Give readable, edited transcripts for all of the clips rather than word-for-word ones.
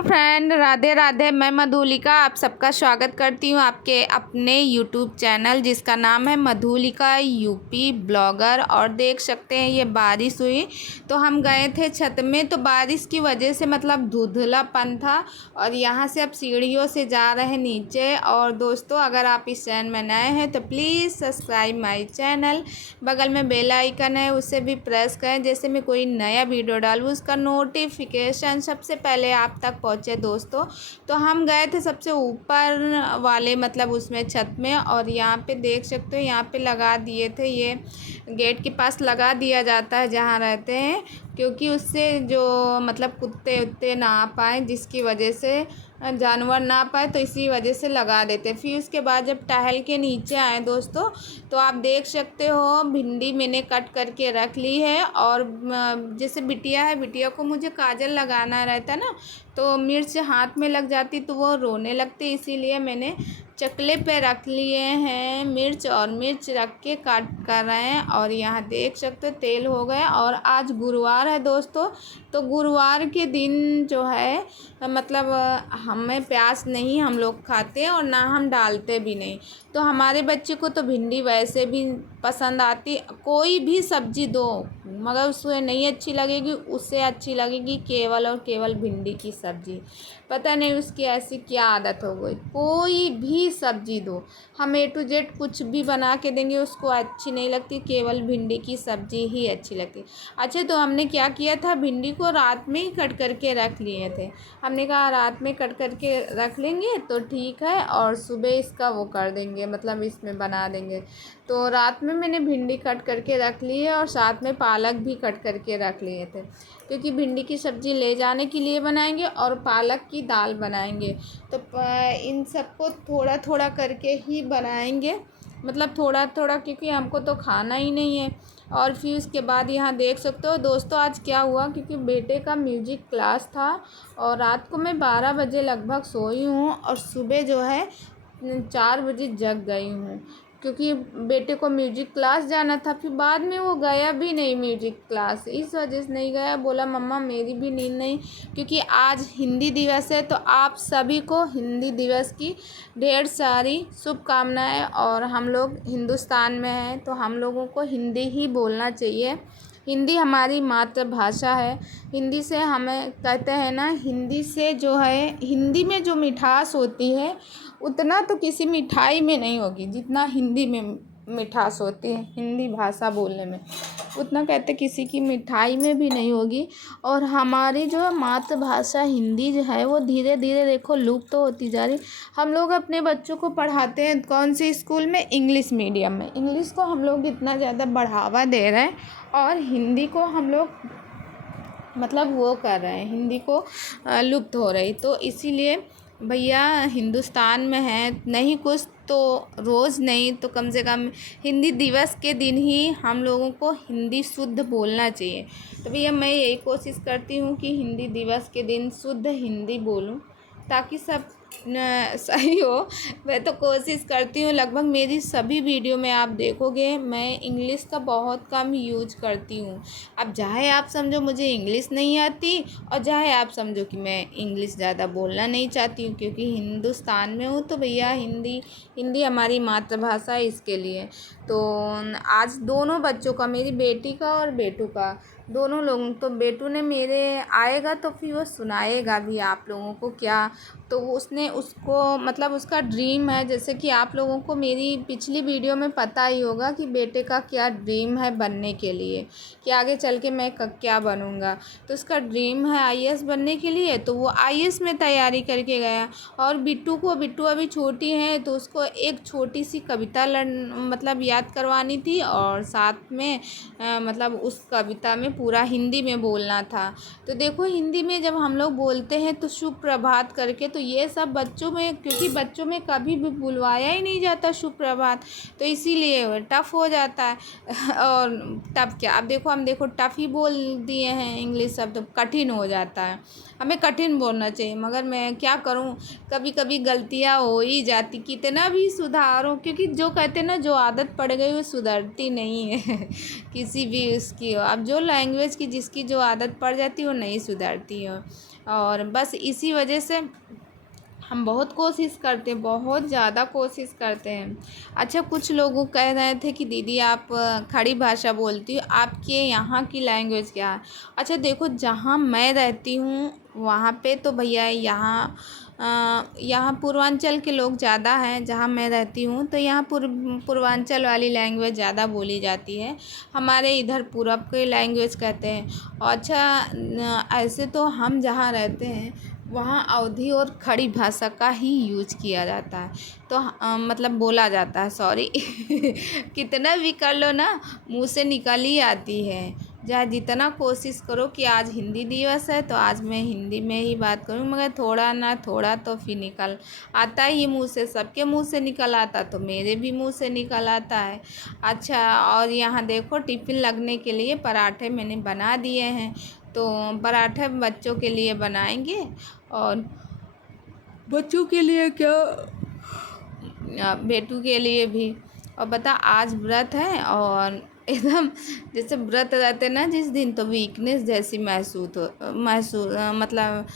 Hello friend, Radhe Radhe. मैं मधुलिका आप सबका स्वागत करती हूँ आपके अपने यूट्यूब चैनल जिसका नाम है मधुलिका यूपी ब्लॉगर। और देख सकते हैं ये बारिश हुई तो हम गए थे छत में, तो बारिश की वजह से मतलब धुंधलापन था और यहाँ से अब सीढ़ियों से जा रहे हैं नीचे। और दोस्तों, अगर आप इस चैनल में नए हैं तो प्लीज़ सब्सक्राइब माई चैनल, बगल में बेल आइकन है उसे भी प्रेस करें, जैसे मैं कोई नया वीडियो डालूँ उसका नोटिफिकेशन सबसे पहले आप तक पहुँचे। दोस्तों, तो हम गए थे सबसे ऊपर वाले मतलब उसमें छत में, और यहाँ पे देख सकते हो यहाँ पे लगा दिए थे, ये गेट के पास लगा दिया जाता है जहाँ रहते हैं, क्योंकि उससे जो मतलब कुत्ते उत्ते ना आ पाए, जिसकी वजह से जानवर ना पाए, तो इसी वजह से लगा देते। फिर उसके बाद जब टहल के नीचे आए दोस्तों, तो आप देख सकते हो भिंडी मैंने कट करके रख ली है। और जैसे बिटिया है, बिटिया को मुझे काजल लगाना रहता ना, तो मिर्च हाथ में लग जाती तो वो रोने लगती, इसीलिए मैंने चकले पे रख लिए हैं मिर्च, और मिर्च रख के काट कर रहे हैं। और यहाँ देख सकते हो तेल हो गया। और आज गुरुवार है दोस्तों, तो गुरुवार के दिन जो है मतलब हमें प्याज नहीं हम लोग खाते और ना हम डालते भी नहीं। तो हमारे बच्चे को तो भिंडी वैसे भी पसंद आती, कोई भी सब्ज़ी दो मगर उसमें नहीं अच्छी लगेगी, उससे अच्छी लगेगी केवल और केवल भिंडी की सब्ज़ी। पता नहीं उसकी ऐसी क्या आदत हो गई, कोई भी सब्ज़ी दो हम ए टू जेड कुछ भी बना के देंगे उसको अच्छी नहीं लगती, केवल भिंडी की सब्ज़ी ही अच्छी लगती। अच्छा, तो हमने क्या किया था, भिंडी को रात में ही कट करके रख लिए थे। हमने कहा रात में कट करके रख लेंगे तो ठीक है, और सुबह इसका वो कर देंगे, मतलब इसमें बना देंगे। तो रात में मैंने भिंडी कट करके रख ली है और साथ में पालक भी कट करके रख लिए थे, क्योंकि भिंडी की सब्ज़ी ले जाने के लिए बनाएंगे और पालक की दाल बनाएंगे। तो इन सबको थोड़ा थोड़ा करके ही बनाएंगे, मतलब थोड़ा थोड़ा, क्योंकि हमको तो खाना ही नहीं है। और फिर उसके बाद यहाँ देख सकते हो दोस्तों आज क्या हुआ, क्योंकि बेटे का म्यूजिक क्लास था और रात को मैं 12 बजे लगभग सोई हूँ और सुबह जो है 4 बजे जग गई हूँ, क्योंकि बेटे को म्यूजिक क्लास जाना था। फिर बाद में वो गया भी नहीं म्यूजिक क्लास, इस वजह से नहीं गया, बोला मम्मा मेरी भी नींद नहीं। क्योंकि आज हिंदी दिवस है, तो आप सभी को हिंदी दिवस की ढेर सारी शुभकामनाएं। और हम लोग हिंदुस्तान में हैं तो हम लोगों को हिंदी ही बोलना चाहिए। हिंदी हमारी मातृभाषा है। हिंदी से हमें कहते हैं ना, हिंदी से जो है, हिंदी में जो मिठास होती है उतना तो किसी मिठाई में नहीं होगी जितना हिंदी में मिठास होती है। हिंदी भाषा बोलने में उतना कहते किसी की मिठाई में भी नहीं होगी। और हमारी जो मातृभाषा हिंदी जो है वो धीरे धीरे देखो लुप्त तो होती जा रही। हम लोग अपने बच्चों को पढ़ाते हैं कौन सी स्कूल में, इंग्लिश मीडियम में। इंग्लिश को हम लोग इतना ज़्यादा बढ़ावा दे रहे हैं और हिंदी को हम लोग मतलब वो कर रहे हैं, हिंदी को लुप्त हो रही। तो इसीलिए भैया हिंदुस्तान में है नहीं कुछ तो रोज़ नहीं तो कम से कम हिंदी दिवस के दिन ही हम लोगों को हिंदी शुद्ध बोलना चाहिए। तो भैया मैं यही कोशिश करती हूँ कि हिंदी दिवस के दिन शुद्ध हिंदी बोलूँ ताकि सब सही हो। मैं तो कोशिश करती हूँ, लगभग मेरी सभी वीडियो में आप देखोगे मैं इंग्लिश का बहुत कम यूज करती हूँ। अब चाहे आप समझो मुझे इंग्लिश नहीं आती और चाहे आप समझो कि मैं इंग्लिश ज़्यादा बोलना नहीं चाहती हूँ, क्योंकि हिंदुस्तान में हूँ तो भैया हिंदी हिंदी हमारी मातृभाषा है, इसके लिए। तो आज दोनों बच्चों का, मेरी बेटी का और बेटू का, दोनों लोगों, तो बेटू ने मेरे आएगा तो फिर वो सुनाएगा भी आप लोगों को क्या। तो उसने उसको मतलब उसका ड्रीम है, जैसे कि आप लोगों को मेरी पिछली वीडियो में पता ही होगा कि बेटे का क्या ड्रीम है बनने के लिए, कि आगे चल के मैं क्या बनूंगा। तो उसका ड्रीम है आईएएस बनने के लिए, तो वो आईएएस में तैयारी करके गया। और बिट्टू अभी छोटी है तो उसको एक छोटी सी कविता मतलब याद करवानी थी, और साथ में मतलब उस कविता में पूरा हिंदी में बोलना था। तो देखो हिंदी में जब हम लोग बोलते हैं तो शुभ प्रभात करके, तो ये सब बच्चों में, क्योंकि बच्चों में कभी भी बुलवाया ही नहीं जाता शुभ प्रभात, तो इसीलिए टफ़ हो जाता है। और टफ़ क्या, अब देखो हम देखो टफ़ ही बोल दिए हैं इंग्लिश शब्द, तो कठिन हो जाता है। हमें कठिन बोलना चाहिए, मगर मैं क्या करूं, कभी कभी गलतियां हो ही जाती, कितना भी सुधारो, क्योंकि जो कहते ना जो आदत पड़ गई वो सुधरती नहीं है किसी भी उसकी हो। अब जो लैंग्वेज की जिसकी जो आदत पड़ जाती है वो नहीं सुधरती है। और बस इसी वजह से हम बहुत कोशिश करते हैं, बहुत ज़्यादा कोशिश करते हैं। अच्छा, कुछ लोग कह रहे थे कि दीदी आप खड़ी भाषा बोलती हो, आपके यहाँ की लैंग्वेज क्या है? अच्छा देखो, जहाँ मैं रहती हूँ वहाँ पे तो भैया यहाँ पूर्वांचल के लोग ज़्यादा हैं। जहाँ मैं रहती हूँ तो यहाँ पूर्वांचल वाली लैंग्वेज ज़्यादा बोली जाती है। हमारे इधर पूरब के लैंग्वेज कहते हैं। और अच्छा ऐसे तो हम जहाँ रहते हैं वहाँ अवधी और खड़ी भाषा का ही यूज किया जाता है। तो मतलब बोला जाता है, सॉरी कितना भी कर लो ना, मुँह से निकल ही आती है। चाहे जितना कोशिश करो कि आज हिंदी दिवस है तो आज मैं हिंदी में ही बात करूँ, मगर थोड़ा ना थोड़ा तो फिर निकल आता ही मुँह से। सबके मुँह से निकल आता तो मेरे भी मुँह से निकल आता है। अच्छा, और यहाँ देखो टिफ़िन लगने के लिए पराठे मैंने बना दिए हैं। तो पराठे बच्चों के लिए बनाएंगे, और बच्चों के लिए क्या, बेटू के लिए भी। और बता, आज व्रत है और एकदम जैसे व्रत रहते ना जिस दिन, तो वीकनेस जैसी मतलब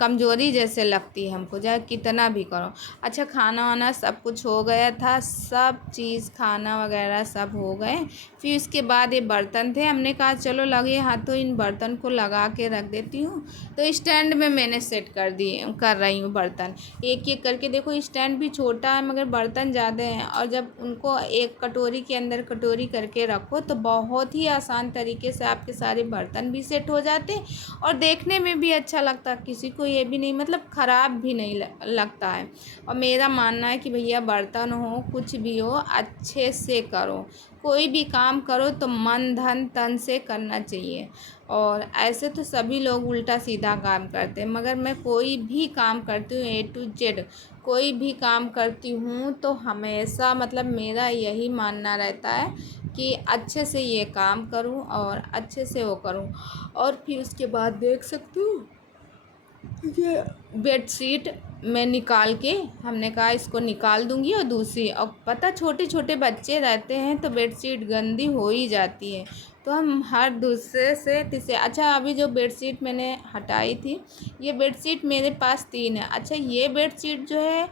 कमज़ोरी जैसे लगती है हमको, चाहे कितना भी करो। अच्छा, खाना वाना सब कुछ हो गया था, सब चीज़ खाना वगैरह सब हो गए। फिर उसके बाद ये बर्तन थे, हमने कहा चलो लगे हाथों इन बर्तन को लगा के रख देती हूँ। तो स्टैंड में मैंने सेट कर रही हूँ बर्तन एक एक करके। देखो स्टैंड भी छोटा है मगर बर्तन ज़्यादा हैं, और जब उनको एक कटोरी के अंदर कटोरी करके रखो तो बहुत ही आसान तरीके से आपके सारे बर्तन भी सेट हो जाते और देखने में भी अच्छा लगता, किसी को ये भी नहीं मतलब ख़राब भी नहीं लगता है। और मेरा मानना है कि भैया बर्तन हो कुछ भी हो अच्छे से करो, कोई भी काम करो तो मन धन तन से करना चाहिए। और ऐसे तो सभी लोग उल्टा सीधा काम करते हैं, मगर मैं कोई भी काम करती हूँ A to Z, कोई भी काम करती हूँ तो हमेशा मतलब मेरा यही मानना रहता है कि अच्छे से ये काम करूँ और अच्छे से वो करूँ। और फिर उसके बाद देख सकती हूँ ये बेडशीट मैं निकाल के, हमने कहा इसको निकाल दूंगी और दूसरी, और पता छोटे छोटे बच्चे रहते हैं तो बेडशीट गंदी हो ही जाती है, तो हम हर दूसरे से तीसरे। अच्छा, अभी जो बेडशीट मैंने हटाई थी, ये बेडशीट मेरे पास 3 है। अच्छा, ये बेडशीट जो है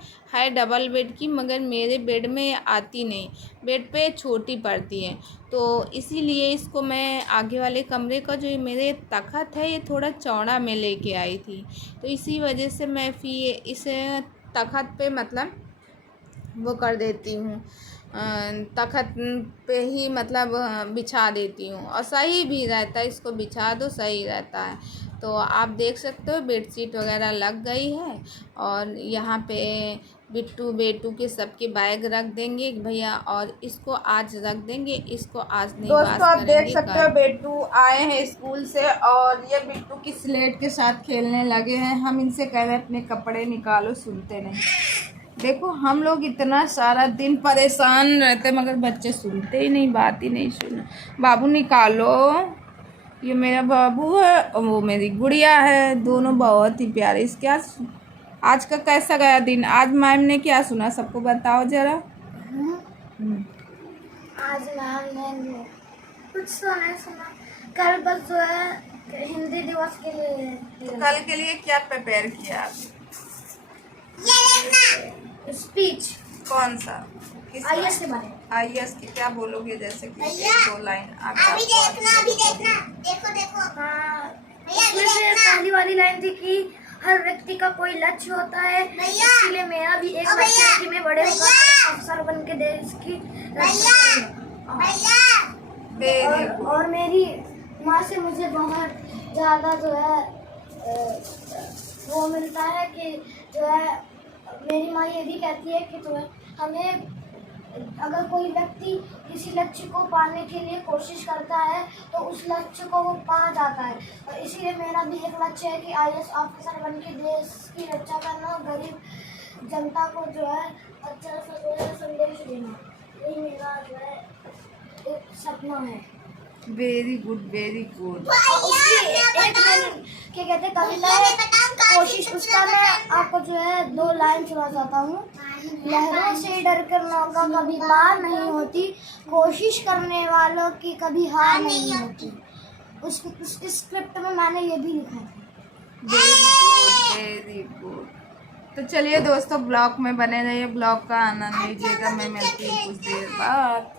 डबल बेड की, मगर मेरे बेड में आती नहीं, बेड पे छोटी पड़ती है। तो इसीलिए इसको मैं आगे वाले कमरे का जो मेरे तख़्त है ये थोड़ा चौड़ा में लेके आई थी, तो इसी वजह से मैं फिर इस तख़्त पे मतलब वो कर देती हूँ, तख़्त पे ही मतलब बिछा देती हूँ, और सही भी रहता है, इसको बिछा दो सही रहता है। तो आप देख सकते हो बेडशीट वगैरह लग गई है। और यहाँ पे बिट्टू बेटू के सबके बैग रख देंगे भैया, और इसको आज रख देंगे, इसको आज नहीं वाश करेंगे। दोस्तों आप देख सकते हो बेटू आए हैं स्कूल से और ये बिट्टू की स्लेट के साथ खेलने लगे हैं। हम इनसे कह रहे हैं अपने कपड़े निकालो, सुनते नहीं। देखो हम लोग इतना सारा दिन परेशान रहते मगर बच्चे सुनते ही नहीं, बात ही नहीं सुना। बाबू निकालो, ये मेरा बाबू है और वो मेरी गुड़िया है, दोनों बहुत ही प्यारे। इसके आज का कैसा गया दिन? आज मैम ने क्या सुना सबको बताओ जरा। आज मैम ने कुछ तो नहीं सुना, कल बस जो है हिंदी दिवस के लिए। तो कल के लिए क्या प्रिपेयर किया? स्पीच। कौन सा? IAS के बारे में। IAS की क्या बोलोगे? जैसे कि 2 लाइन आप। अभी देखना, देखो। हाँ, इसमें पहली वाली लाइन थी कि हर व्यक्ति का कोई लक्ष्य होता है, इसलिए मेरा भी एक लक्ष्य है कि मैं बड़े होकर अफसर बन के देश की और मेरी माँ से मुझे बहुत ज़्यादा जो है वो मिलता है कि जो है मेरी माँ ये भी कहती है कि जो है हमें अगर कोई व्यक्ति किसी लक्ष्य को पाने के लिए कोशिश करता है तो उस लक्ष्य को वो पा जाता है। और इसीलिए मेरा भी एक लक्ष्य है कि IAS ऑफिसर बन के देश की रक्षा करना, गरीब जनता को जो है अच्छा संदेश देना, यही मेरा जो है एक सपना है। Very good, very good. एक क्या कहते हैं कविता कोशिश, उसका मैं आपको जो है 2 लाइन सुना चाहता हूँ। लहरों से डर कर नौका कभी पार नहीं होती, कोशिश करने वालों की कभी हार नहीं होती। उस स्क्रिप्ट में मैंने ये भी लिखा था। Very good. तो चलिए दोस्तों, ब्लॉग में बने रहिए, ब्लॉग का आनंद लीजिएगा। मैं मिलती हूँ कुछ देर बाद।